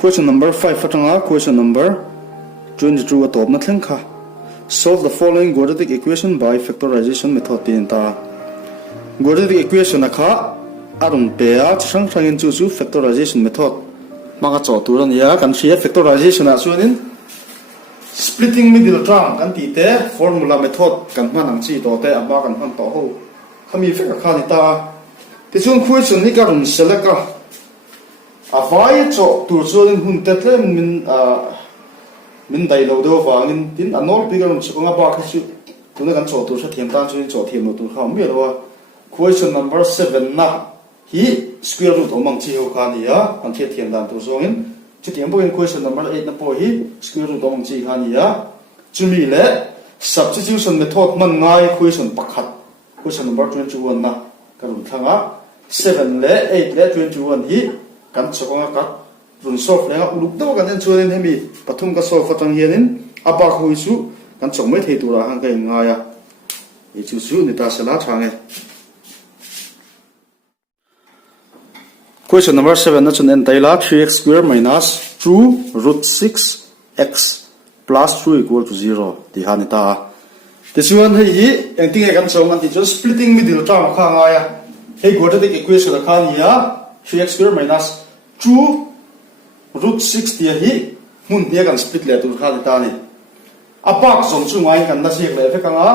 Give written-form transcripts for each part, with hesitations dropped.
Question number 5 fatanga question number 22 atop na thleng kha. Solve the following quadratic equation by factorization method tin ta. Quadratic equation akha arung pe a chang changin chu factorization method. Manga chaw turan ya kan thia factorization a chuanin splitting middle term kan ti te formula method kan manang chi to te ama kan han to ho. Khami fek kha ni ta. Ti chung question ni ka run select ka. Avai cho tur chuanin hun tetle min dai lo do wangin tin anol pigar chunga ba kha chu tuna kan cho tur sa thiam tan chuin cho thiam lo tur kha mi lo question number 7 na hi square root omang chi ho kha ni ya an the thiam dan tur zongin chu tiam boin question number 8 na po hi square root omang chi kha ni ya chumi le substitution method man ngai question pakhat question number 21 na kan thanga 7 le 8 le 21 hi kan chokonga ka run solve lenga uluk do kan chuanin hemi pathum ka solve atang hianin apa khui chu kan chongmai thei tura hang kai nga ya e chu chu ni ta sala thange question number 7 na chun en taila 3x square minus 2 root 6x plus 2 equal to 0 ti hanita ti chuan hei engting e kan chong an ti chu splitting middle term kha nga ya hei quadratic equation kha ni ya 3x square minus 2 root 6 tia hi mun tia kan split le tur kha ta ni apak zong chu ngai kan na siak le fe kanga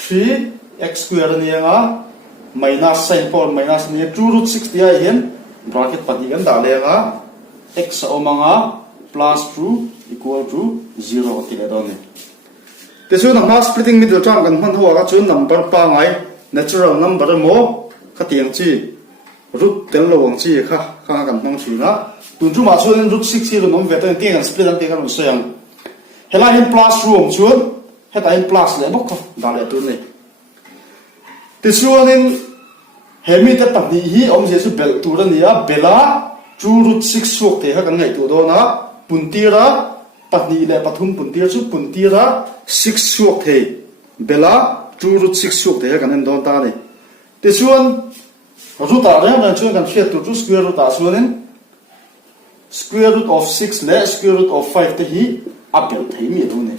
3x square ni nga minus sin por minus ni 2 root 6 tia hian bracket pati kan da le nga x omanga plus 2 equal to 0 ti le don ni te chu na splitting middle term kan man ho ga chu number pa ngai natural number mo khatiang chi root tel lo wang chi kha kan nang thina tun chu ma chuan root 6 hi lo nom ve ta ti kan split an ti kan so yang hela in plus room chuan heta in plus le bok da le tu ni ti chuan in hemi ta tam ni hi om je chu bel tu ra ni a bela 2 root 6 sok te ha kan ngai tu do na puntira patni le pathum puntir chu puntira 6 sok the bela 2 root 6 sok te ha kan en don ta ni ti chuan root a rem ran chuan kan fiat tu square root a chuanin square root of 6 le square root of 5 te hi apel thei mi do ne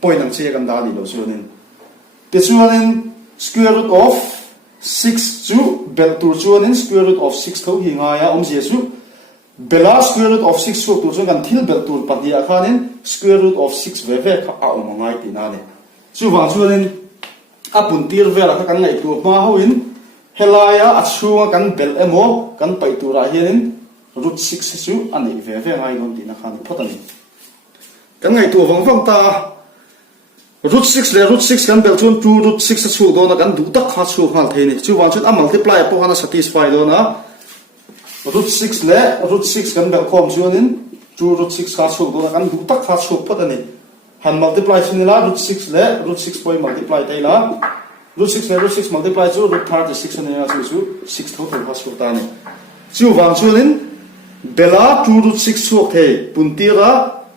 point ang che kan da ni lo chuanin te chuanin square root of 6 chu bel tur chuanin square root of 6 tho hi nga ya om je chu bela square root of 6 chu tur chuan kan thil bel tur pa dia khanin square root of 6 ve ve kha a om ngai ti na ne chu wang chuanin apun tir vela ka kan ngai tu ma ho in helaya achunga kan bel emo kan paitura hianin root 6 chu ani ve ve ngai gon tina khani photani kan ngai tu wang ta root 6 le root 6 kan bel chun 2 root 6 chu do na kan du tak kha chu hal theini chu wang chun a multiply po hana satisfy do na root 6 le root 6 kan bel khom chuanin 2 root 6 kha chu do na kan du tak kha chu photani han multiply chinila root 6 le root 6 point multiply taila root 6 le root 6 multiply chu root 36 ani na chu 6 total has chu ta ni chu wang chuanin bela 2 root 6 chuak the puntira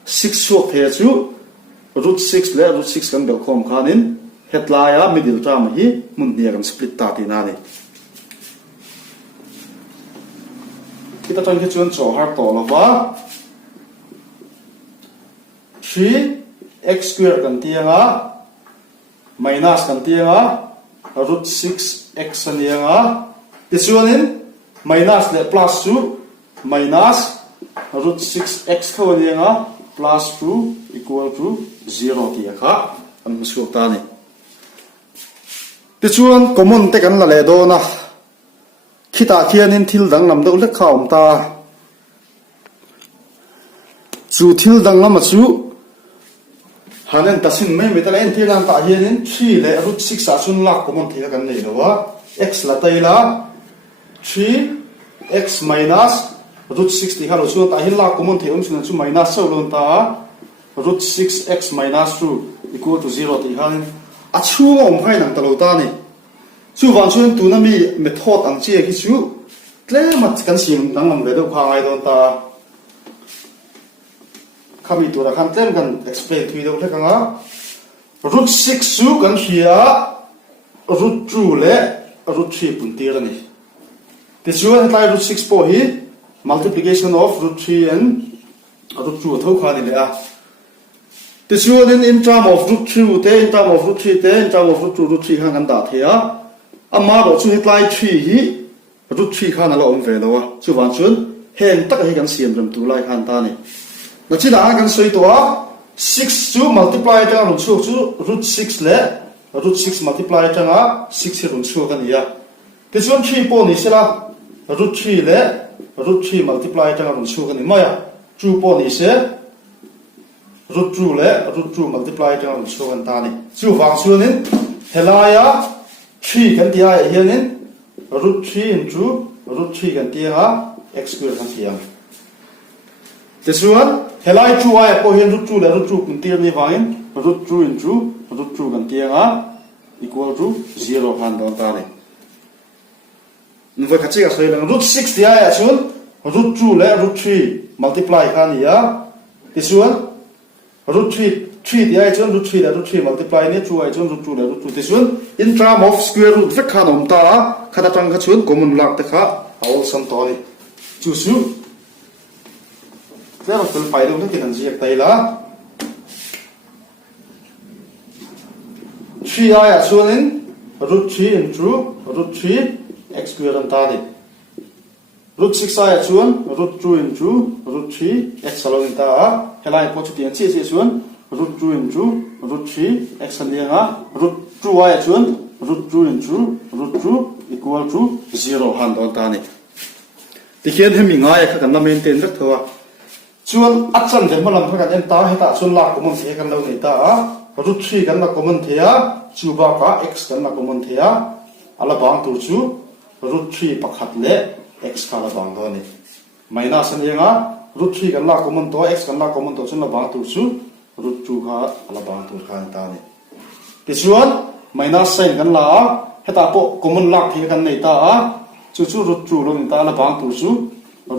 6 chuak the chu root 6 le root 6 kan bel khom khanin hetlaya middle term hi mun dia kan split ta ti na ni kita tan ke chuan cho har to lawa 3x square kan tianga minus kan tianga root 6x anianga ti chuanin minus le plus 2 minus root 6x kho anianga plus 2 equal to 0 ti kha an su ta ni ti chuan common te kan la le do na khita khianin thil dang lam do le kha om ta chu thil dang lam chu hanen tasin mai metala en thilan ta hianin 3 le root 6 a chun lak common thila kan nei lawa x la taila 3x minus root 6 ti halo chu ta hin lak common the om chuna chu minus so lon ta root 6x minus 2 equal to 0 ti hanin a chunga om phai nang talo ta ni chu wan chun tu na mi method ang che ki chu tle mat kan sim dang lam le do kha ngai don ta kami tu ra kan tlem kan explain thui do le kanga root 6 chu kan hria root 2 le root 3 pun tir ani ti chuan hetlai root 6 po hi multiplication of root 3 and root 2 thâu kha ni le a this one in term of root 2 te in term of root 3 te in term of root 2 root 3 kha kan da the a ama ro chu hetlai 3 hi root 3 kha na lo om ve lo a chu wan chun heng tak hi kan siam ram tu lai khan ta ni na chi da kan soi to a 6 to multiply ta run chu root 6 le root 6 multiply ta nga 6 hi run chu kan ya this one 3 po ni sela root 3 le root 3 multiply ta nga run chu kan ni ma ya 2 po ni se root 2 le root 2 multiply ta nga run chu kan ta ni chu wang chu nin helaya 3 kan tia hian in root 3 into root 3 kan tia ha x square kan tiang this one helai 2 ai po hian root 2 le root 2 kun tir ni wangin root 2 into root 2 kan tia ha equal to 0 han don ta ni nva khachi ga soi lang root 6 tia ya chun root 2 le root 3 multiply khan ya this one root 3 tia chun root 3 le root 3 multiply ni 2 ai chun root 2 le root 2 this one in term of square root vek khan om ta khata tang kha chun common lak ta kha awol sam to ni chu su there of the pai dong ki kan ji ek tai la 3 ai a chun in root 3 into root 3 x square an ta ni root 6 ai a chun root 2 into root 3 x along ta helai po chu tian chi chun root 2 into root 3 x an dia root 2 ai a chun root 2 into root 2 equal to 0 han don ta ni tikhian hemi ngai kha kan na maintain rak thowa chuan achan de malam kha kan en ta heta chun la common the kan lo nei ta root 3 kan na common thea chu ba ka x kan na common thea ala bang tu chu root 3 pakhat le x ka la bang do ni minus an yenga root 3 kan la common to x kan la common to chun la bang tu chu root 2 kha ala bang tu kha ta ni ti chuan minus sign kan la heta po common lak thi kan nei ta chu root 2 lo ni ta la bang tu chu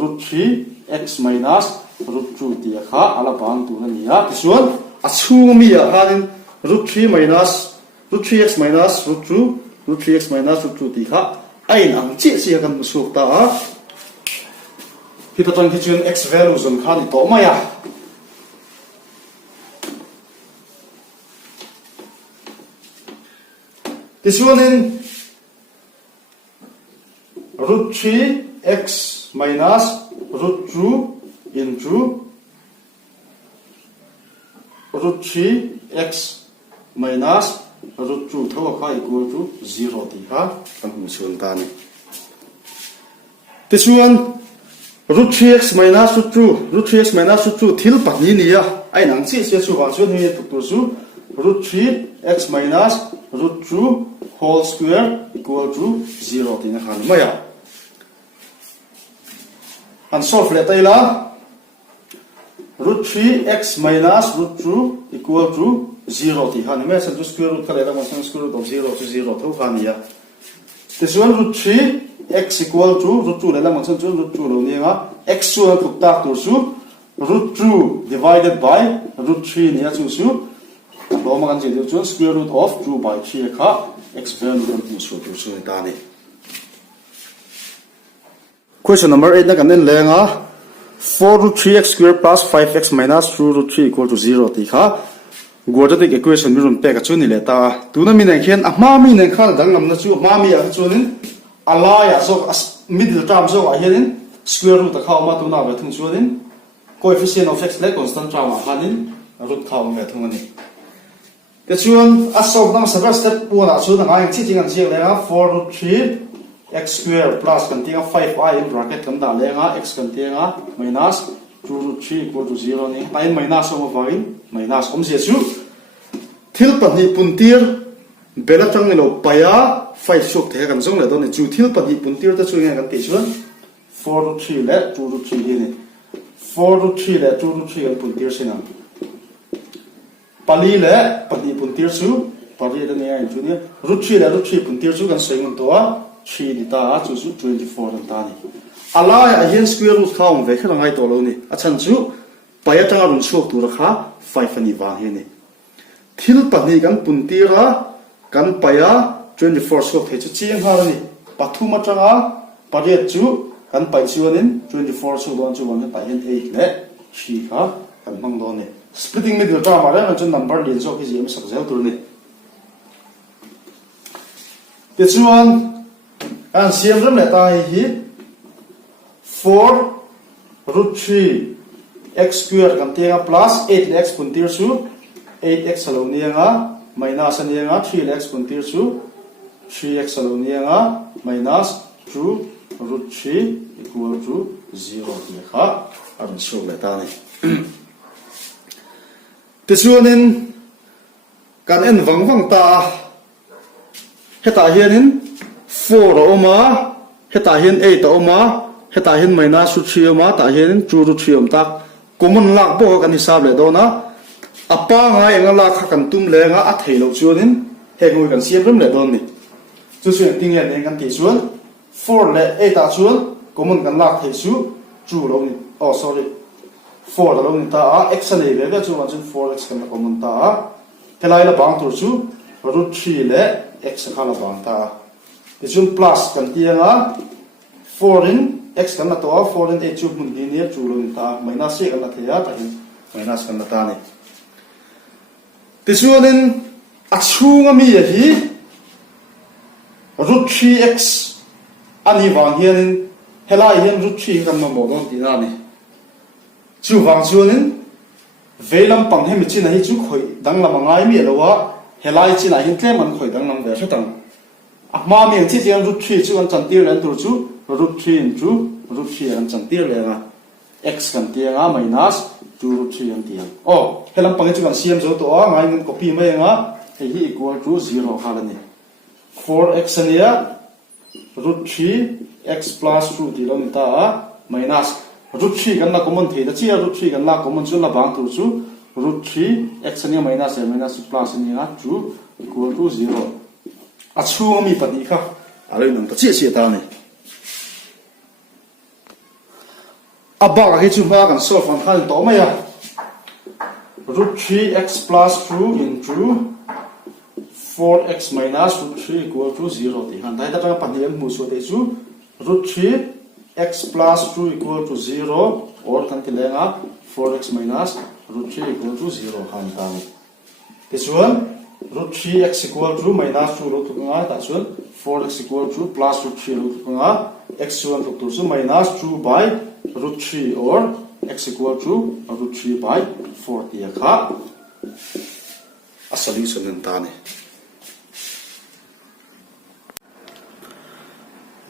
root 3 x minus root 2 ti kha ala bang tu na ni a ti chuan a chung mi a hanin root 3 minus root 3x minus root 2 root 3x minus root 2 ti kha ai nang chi chi kan mu suk ta hi patang ki chun x value zon kha ni to ma ya this one in root 3x minus root 2 into root 3x minus root 2 thawa kha equal to 0 ti kha kan hu chun ta ni this one root 3x minus root 3x minus root 2 thil patni ni ya ai nang chi se chu wa chu ni tu tu su root 3x minus root 2 whole square equal to 0 ti na khan ma ya and solve le tai la root 3x minus root 2 equal to 0 ti han me san square root khala la san square root of 0 to 0 tho khan ya this one root 3 x equal to root 2 la san root 2 lo ni nga x chu thuk ta tu su root 2 divided by root 3 ni chu su lo ma kan ji chu square root of 2 by 3 kha x value kan tu su tu su ta ni question number 8 na kan nen lenga 4 root 3x square plus 5x minus 2 root 3 equal to 0 ti kha quadratic equation mi run pe ka chu ni le ta tu na mi nen khen a ma mi nen kha dang ngam na chu ma mi a chu nin ala ya so middle term so a hian square root kha ma tu na ba thung chu nin coefficient of x le constant term a hanin root kha ma thung ani ke chuan a so dam sa step 1 a chu na ngai chi ching an chi le 4 root 3 x square plus kan tinga 5i in bracket kan da lenga x kan tinga minus 2 root 3 equal to 0 ni tain minus of vain minus om se chu thil pani puntir bela tang ni lo paya 5 shok the kan jong le don ni chu thil pani puntir ta chu nge kan ti chuan 4 root 3 le 2 root 3 ni 4 root 3 le 2 root 3 kan puntir sina pali le pani puntir chu pali da ni ai chu ni root 3 le root 3 puntir chu kan seng to a 3 ni ta chu 24 an ta ni ala a hian square root kha om ve kha ngai to lo ni a chan chu paya tanga run chok tu ra kha 5 ani wa he ni thil pani kan puntira kan paya 24 sok the chu chiang ha ni pathuma tanga pare chu kan pai chuanin 24 chu don chu wan pai hian 8 le 3 kha kan mang do ni splitting middle ta ma ra chu number lin zo ki jem sak zel tur ni te chuan an siam ram le ta hi 4 root 3 x square kan tenga plus 8 x kun tir chu 8x alo nianga minus anianga 3x kun tir chu 3x alo nianga minus 2 root 3 equal to 0 ni kha an show le ta ni te chuanin kan en wang ta heta hianin 4 oma heta hian 8 oma heta hian minus 3 oma ta hianin 2 root 3 om tak common lak bo kan hisab le dona apa nga enga la kha kan tum le nga a theilo chuanin he ngoi kan siam ram le don ni chu chuan ting hian en kan ti chuan 4 le 8 a chuan common kan lak thei chu 2 lo ni oh sorry 4 lo ni ta a x nei ve ve chu wan chun 4x kan common ta a helai la bang tur chu root 3 le x kha la bang ta ti chun plus kan tianga 4 in x kan la to 4 in 8 chu mun ni ni chu lo ni ta minus c kan la theya ta hin minus kan la ta ni ti chuanin a chunga mi hi root 3x ani wang hianin helai hian root 3 kan ma mo don ti na ni chu wang chuanin veilam pang hemi china hi chu khoi dang lam ngai mi lowa helai china hin tlem an khoi dang lam ve tang a ma mi chi chian root 3 chu an chan tir len tur chu root 3 into root 3 an chan tir le nga x kan tianga minus 2 root 3 an tiang oh helam pang chu kan siam zo to a ngai ngun copy mai nga he hi equal to 0 halani 4x ania root 3 x plus 2 ti lo ni ta minus root 3 kan la common thei da chia root 3 kan la common chu la bang tur chu root 3 x ania minus a minus plus ania 2 equal to 0 a chu mi pati kha alai nam ta chia chia ta ni aba ka hi chu ma kan solve an khan to ma ya root 3x plus 2 into 4x minus root 3 equal to 0 ti han dai ta ka paniam mu so te chu root 3 x plus 2 equal to 0 or kan ti lenga 4x minus root 3 equal to 0 han ta te chuan root 3x equal to minus 2 lo tu nga ta chuan 4x equal to plus root 3 lo tu nga x chuan tu chu minus 2 by root 3 or x equal to root 3 by 4 ti kha a solution nan ta ni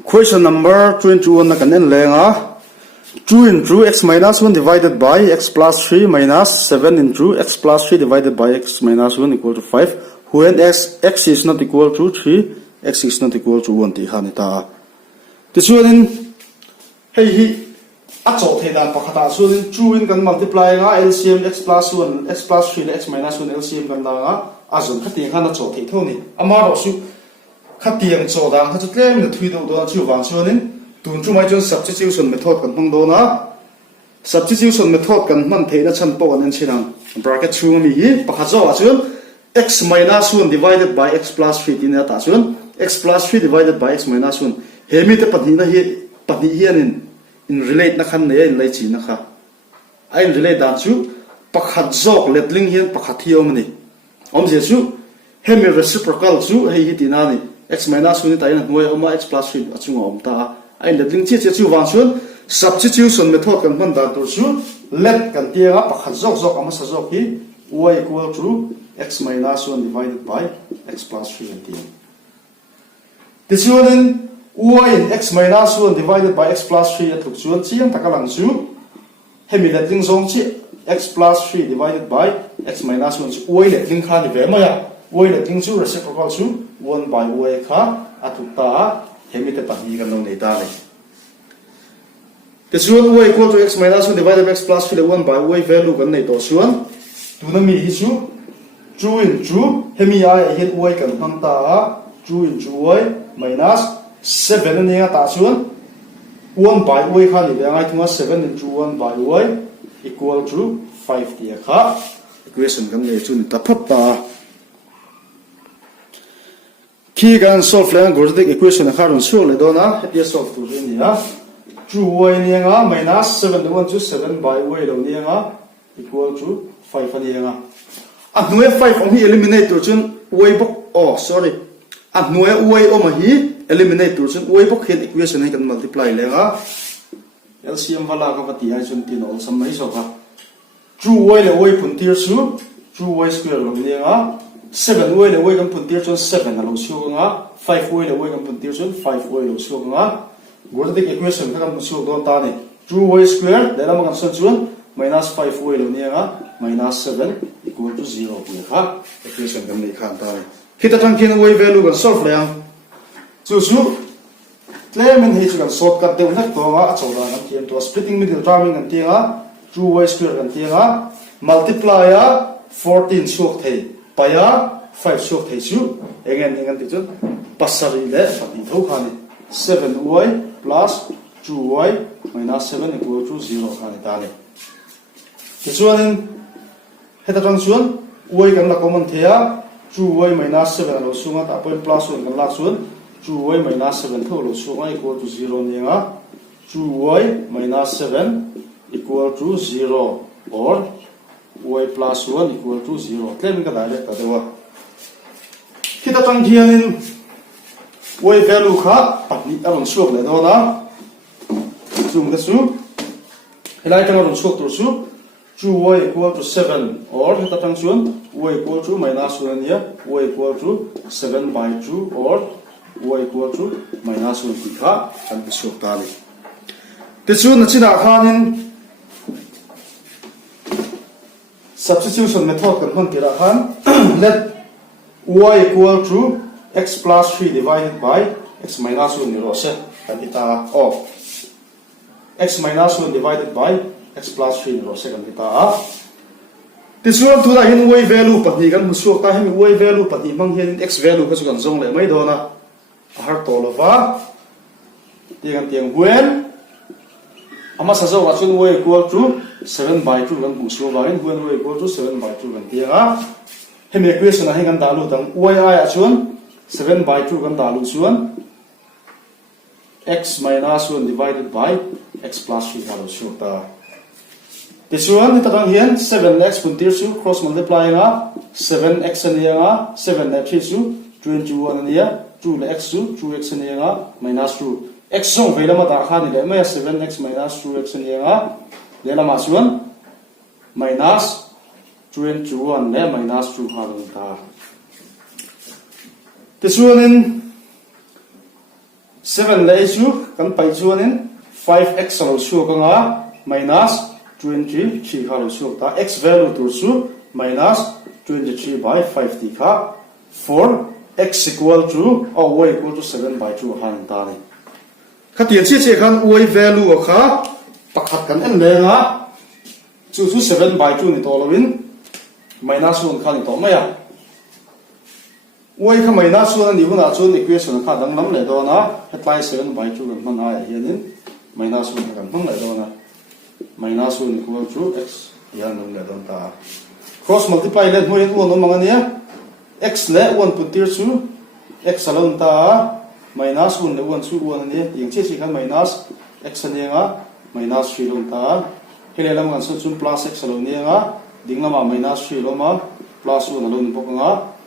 question number 21 na kanen lenga 2 into x minus 1 divided by x plus 3 minus 7 into x plus 3 divided by x minus 1 equal to 5 when x is not equal to 3 x is not equal to 1 ti hanita ti chuanin hei hi a chaw thei dan pakhata chuanin 2 in kan multiply nga LCM x plus 1 x plus 3 le x minus 1 LCM kan la nga a zon khati khana chaw thei thoni ama ro su khatiang chaw dang kha chu tlem na thui do do chu wang chuanin tun chu mai chon substitution method kan hang do na substitution method kan man theina chan po an chinang bracket chu mi hi pakha chaw a chun x minus 1 divided by x plus 3 tin ta chun x plus 3 divided by x minus 1 hemi te pathi na hi pathi hianin in relate na khan ne in lai chi na kha I in relate dan chu pakhat jok letling hian pakhat hiom ni om je chu hemi reciprocal chu hei hi tina ni x minus 1 ta in moi oma x plus 3 achunga om ta I letling chi chu wang chun substitution method kan man da tur chu let kan tianga pakhat jok jok ama sa jok hi y equal to x minus 1 divided by x plus 3 and tiang this one y in x minus 1 divided by x plus 3 at chuan chiang takalang chu hemi letling zong chi x plus 3 divided by x minus 1 chu y letling kha ni ve ma ya y letling chu reciprocal chu 1 by y kha atuta hemi te pahi kan lo nei ta ni the chuan y equal to x minus 1 divided by x plus 3 1 by y value kan nei to chuan tu na mi hi chu 2 into hemi a hit y kan ham ta 2 into y minus 7 ni ta chuan 1 by y kha ni ve ngai thunga 7 into 1 by y equal to 5 ti kha equation kan nei chu ni ta phap ta ki gan solve la quadratic equation kha ron solve le dona he solve tu ni ha 2y ni nga minus 7 the 1 to 7 by y lo ni nga equal to 5 ani nga a hnuai 5 om hi eliminate tur chun y bok oh sorry a hnuai y om hi eliminate tur chun y bok hen equation hi kan multiply le nga LCM wala ka pati ai chun tin ol sam mai so ka 2y le y pun tir su 2y square lo ni nga 7y le y kan pun tir chun 7 lo su nga 5y le y kan pun tir chun 5y lo su nga quadratic equation ka kan su do ta ni 2y square le la ma kan san chun minus 5y lo ni nga minus 7 equal to 0 ni ha equation kan ni khan ta ni kita tang kin y value kan solve le ang chu su claim in hi chu kan shortcut de unak to nga achawla kan tiam to splitting middle terming kan tia 2y square kan tia multiply 14 suak thei paya 5 suak thei chu again ti chu pasari le pati tho khani 7y plus 2y minus 7 equal to 0 khani ta le ti chuan heta tang chuan y kan la common thea 2y minus 7 lo sunga ta point plus 1 kan lak chuan 2y minus 7 tho lo sunga equal to 0 ni nga 2y minus 7 equal to 0 or y plus 1 equal to 0 claim ka direct ta dewa kita tang hianin y value kha patni aron suak le do na zoom da su helai tang aron suak tur su 2y equal to 7 or kita tang chuan y equal to minus 1 ya y equal to 7 by 2 or y equal to minus 1 ti kha kan bi suak ta ni te chu na china khanin substitution method kan hon tira khan let y equal to x plus 3 divided by x minus 1 ni ro se kan kita of x minus 1 divided by x plus 3 ni ro se kan kita ti chuan tu la hin y value pahni kan musuak ta hemi y value pahni mang hian x value ka chu kan zong le mai do na har to lova ti kan tiang when ama sa zo wa chun y equal to 7 by 2 kan musuak ba hin when y equal to 7 by 2 kan tianga hemi equation a hin kan dalu tang y a chuan 7 by 2 kan dalu chuan x minus 1 divided by x plus 3 halu su ta ti chuan ni tatang hian 7x pun tir su cross multiply nga 7x ania nga 7 na 3 su 21 ania 2 la x su 2x ania nga minus 2 x song vela ma ta kha ni le ma 7x minus 2x ania nga le la ma chuan minus 21 le minus 2 halu ta ti chuanin 7 le su kan pai chuanin 5x lo su ka nga minus 23 halu su ta x value tur su minus 23 by 5 ti kha for x equal to y equal to 7 by 2 han ta ni khatian che khan y value kha pakhat kan en le nga chu 7 by 2 ni to lowin minus 1 kha ni to ma ya y kha minus 1 ni huna chun equation kha dang lam le do na headline 7 by 2 kan man ai hianin minus 1 kan mang le do na minus 1 equal to x yan nung le do ta cross multiply le hnu en 1 mang ania x le 1 put tir chu x alone ta minus 1 le 1 chu 1 ania tiang che khan minus x ania nga minus 3 long ta hele lam kan chun plus x alone nia nga ding lama minus 3 loma plus 1 alone pok nga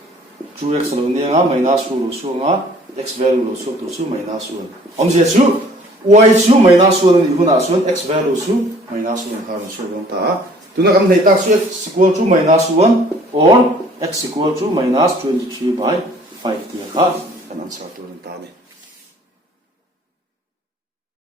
2x lo ni nga minus 2 lo su nga x value lo su to su minus 1 om je su y su minus 1 ni huna su x value su minus 1 ka su long ta tuna kan nei ta su x equal to minus 1 or x equal to minus 23 by 5 ti ka kan answer to ta ni